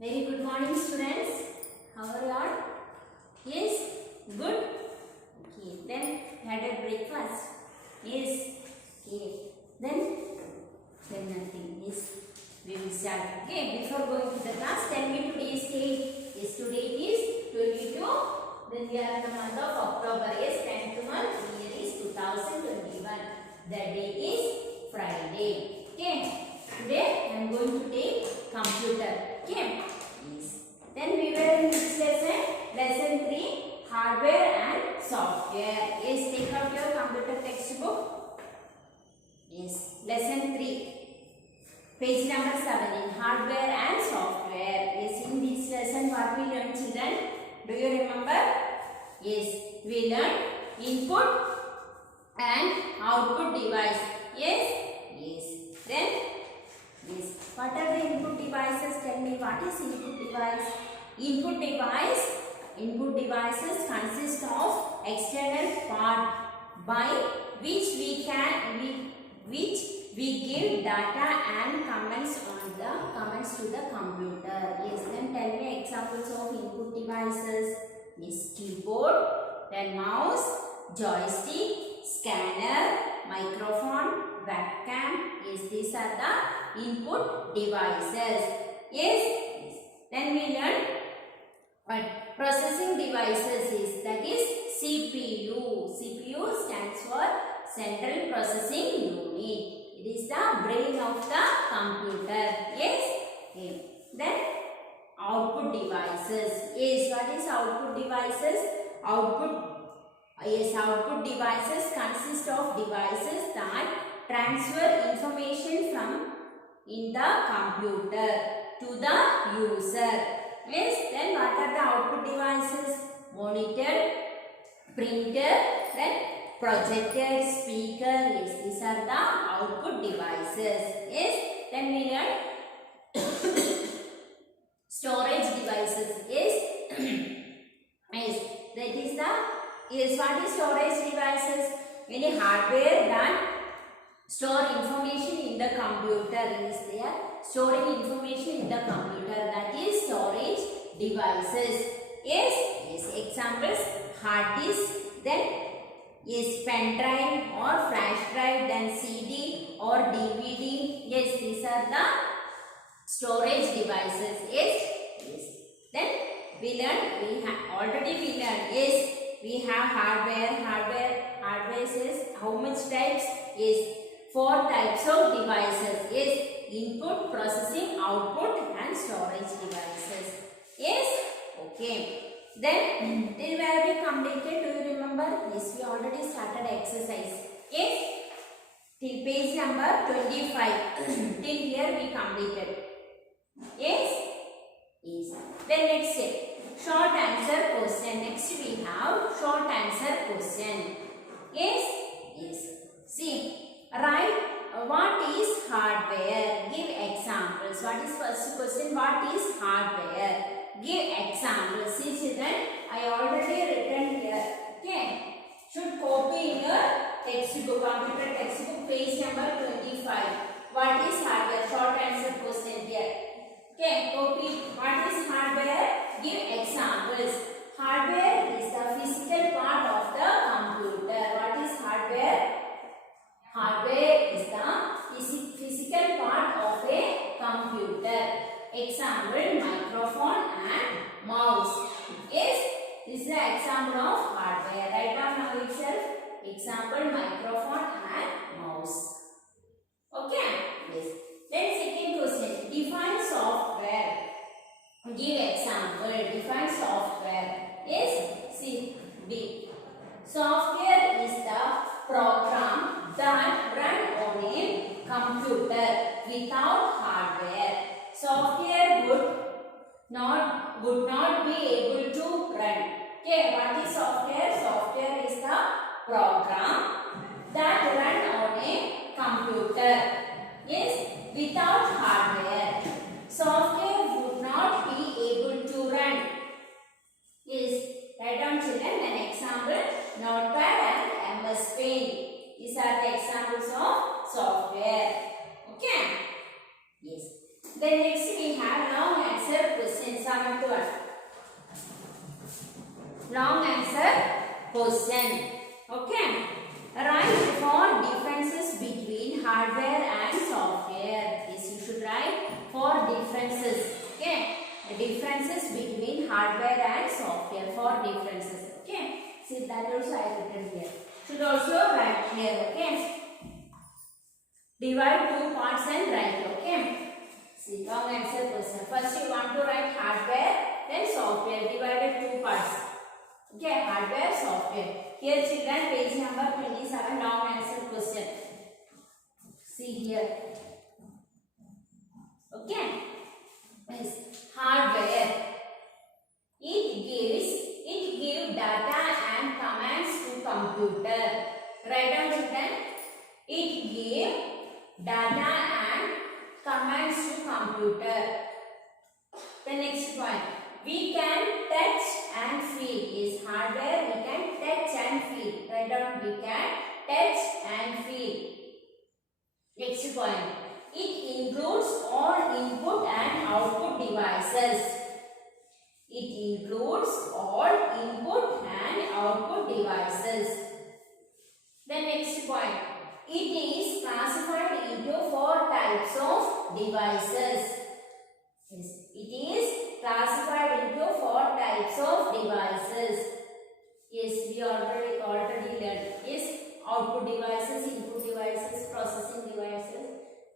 Very good morning, students. How are you all? Yes, good. Okay, then had a breakfast. Yes. Okay. Then nothing. Yes, we will start. Okay, before going to the class, tell me today's date. Yes, today is 22. Then we are in the month of October. Yes, 10th month. Year is 2021. The day is Friday. Okay. Today I am going to take computer. Okay. Yes. Then we were in this lesson. Lesson 3. Hardware and software. Yes. Take out your computer textbook. Yes. Lesson 3. Page number 7. In hardware and software. Yes. In this lesson, what we learned, children? Do you remember? Yes. We learned input and output device. Yes. Yes. Then. Yes. What are the input devices? Tell me, what is input device? Input devices consist of external part by which we give data and comments to the computer. Yes. Then tell me examples of input devices. Yes. Keyboard, then mouse, joystick, scanner, microphone, webcam. Yes. These are the input devices. Yes. Then we learn processing devices that is CPU. CPU stands for Central Processing Unit. It is the brain of the computer. Yes. Okay. Then output devices. Yes. What is output devices? Output devices consist of devices that transfer information from in the computer to the user. Yes. Then what are the output devices? Monitor, printer, then projector, speaker. Yes. These are the output devices. Yes. Then we learn storage devices. Yes. Yes. That is the what is storage devices? Any hardware that store information in the computer. Is there storing information in the computer, that is storage devices. Yes. Yes. Examples: hard disk, then yes, pen drive or flash drive, then CD or DVD. Yes, these are the storage devices. Yes. Yes. Then we learned. Yes, we have hardware. Hardware says how much types? Yes, 4 types of devices. Yes, input, processing, output and storage devices. Yes. Okay. Then till where we completed? Do you remember? Yes, we already started exercise. Yes. Till page number 25. Till here we completed. Yes. Yes. Then next step. Short answer question. Next we have short answer question. Yes. Yes. See. Write what is hardware? Give examples. What is first question? What is hardware? Give examples. See children, I already written here. Okay. Should copy in your textbook, computer textbook, page number 25. What is hardware? Short answer question here. Okay. Copy. What is hardware? Give examples. Hardware is the physical part of the computer. What is hardware? Hardware is the physical part of a computer. Example: microphone and mouse. Yes, this is the example of hardware. Write down now itself. Example: microphone and mouse. Okay. Yes. Then second question: define software. Give example. Define software. Yes. See. B. Software is the program that run on a computer without hardware. Software would not be able to run. Okay, what is software? Software is the program that run on a computer. Yes, without hardware. Software would not be able to run. Yes, write down children an example: Notepad and MS Paint. These are the examples of software. Okay. Yes. Then next we have long answer question. Seventh one. Long answer question. Okay. Write for differences between hardware and software. Yes, you should write for differences. Okay. Differences between hardware and software. For differences. Okay. See, that also I have written here. Should also write here. Okay. Divide two parts and write. Okay. See, long answer question. First you want to write hardware, then software. Divided two parts. Okay, hardware, software. Here children, page number 27, long answer question. See here. Okay. Yes. Hardware. It gives data and commands to computer. Write down children. It gives data and commands to computer. The next point. We can touch and feel. Is hardware we can touch and feel. Write down we can touch and feel. Next point. It includes all input and output devices. It includes all input and output devices. The next point. It is classified into 4 types of devices. Yes, it is classified into 4 types of devices. Yes, we already learned. Yes, output devices, input devices, processing devices,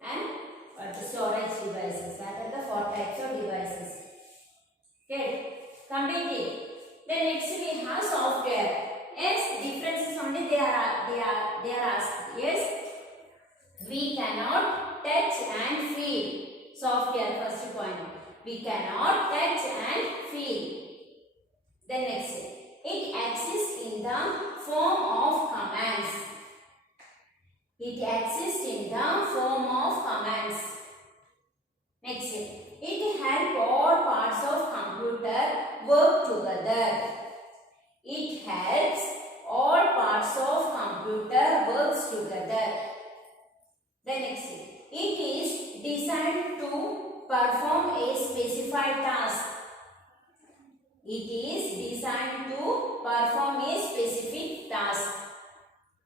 and storage devices. That are the 4 types of devices. Okay, completed. Then next we have software. Yes, differences only they are asked. Yes, we cannot touch and feel. Software, first point. We cannot touch and feel. Then next, it exists in the form of commands. It exists in the form of commands. Next, it helps all parts of computer work together. It helps all parts of computer works together. The next, it is designed to perform a specified task. It is designed to perform a specific task.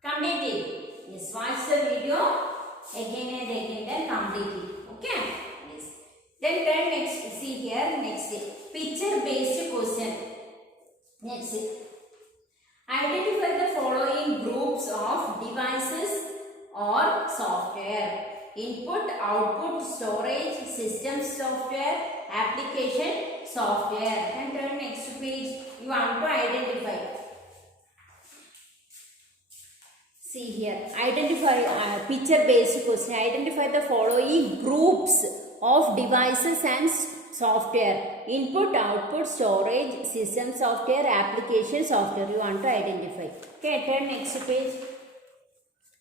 Completed. Yes, watch the video again and again and complete it. Okay. Yes. Then turn next. See here. Next. Picture based question. Next. Identify the following groups of devices or software. Input, output, storage, system software, application software. And turn next page. You want to identify. See here. Identify picture based question. Identify the following groups of devices and software. Input, output, storage, system software, application software. You want to identify. Okay, turn next page.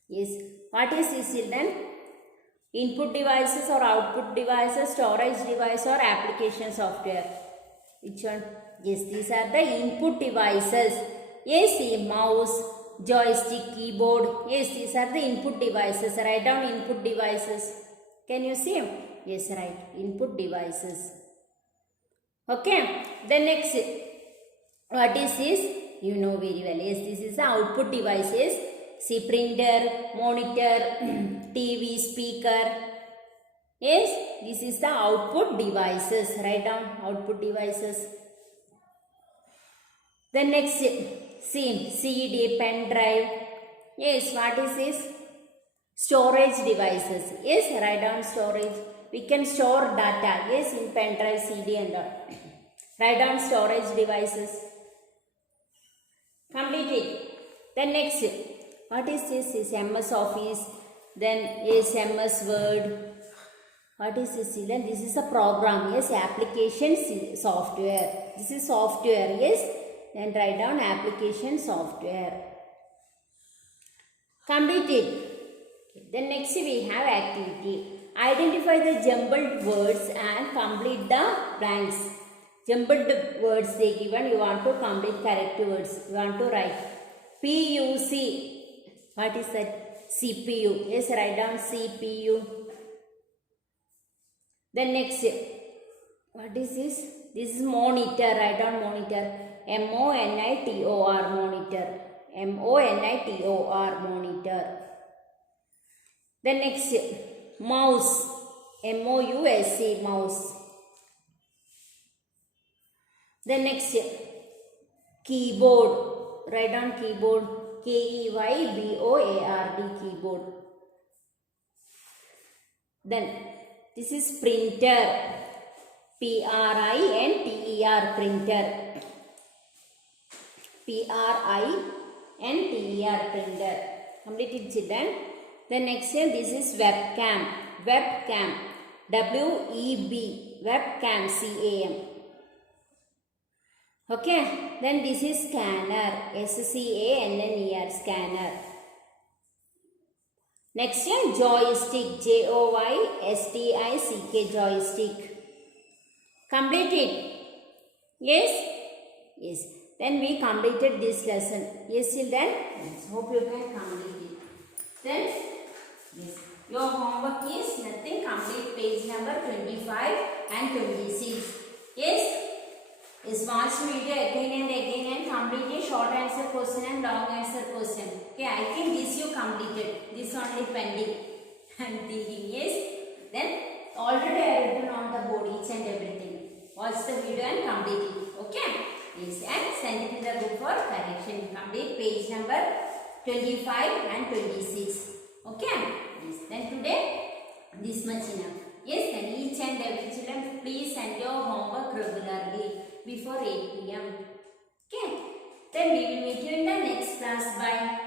Yes. What is this children? Input devices or output devices, storage device or application software. Which one? Yes, these are the input devices. Yes, see, mouse, joystick, keyboard. Yes, these are the input devices. Write down input devices. Can you see? Yes, right. Input devices. Okay. The next, what is this? You know very well. Yes, this is the output devices. See, printer, monitor, TV, speaker. Yes, this is the output devices. Write down output devices. The next, see, CD, pen drive. Yes, what is this? Storage devices. Yes, write down storage. We can store data. Yes, in pen drive, CD and all. Write down storage devices. Completed. Then next, what is this? Is MS Office. Then is MS Word. What is this? Then this is a program. Yes, application software. This is software. Yes. Then write down application software. Completed. Okay. Then next we have activity. Identify the jumbled words and complete the blanks. Jumbled words they given. You want to complete correct words. You want to write PUC. What is that? CPU. Yes, write down CPU. Then next, what is this? This is monitor. Write down monitor. M-O-N-I-T-O-R, monitor. M-O-N-I-T-O-R, monitor. Then next, mouse. M-O-U-S-E, mouse. Then next, keyboard. Write down keyboard. K-E-Y-B-O-A-R-D, keyboard. Then this is printer. P-R-I-N-T-E-R, printer. P-R-I-N-T-E-R, printer. Completed, children. Then next here, this is webcam. Webcam. W-E-B. Webcam, C-A-M. Okay. Then this is scanner. S-C-A-N-N-E-R, scanner. Next here, joystick. J-O-Y-S-T-I-C-K, joystick. Completed? Yes? Yes. Then we completed this lesson. Yes, children? Yes. Hope you can complete it. Then, yes. Your homework is nothing. Complete page number 25 and 26. Yes? Yes. Watch video again and complete a short answer question and long answer question. Okay, I think this you completed. This only pending. I am thinking. Yes? Then, already I have written on the board each and everything. Watch the video and complete it. Okay? Yes, and send it in the book for correction. Complete page number 25 and 26. Okay? Yes. Then today, this much enough. Yes, then each and every children, please send your homework regularly before 8 p.m. Okay? Then we will meet you in the next class. Bye.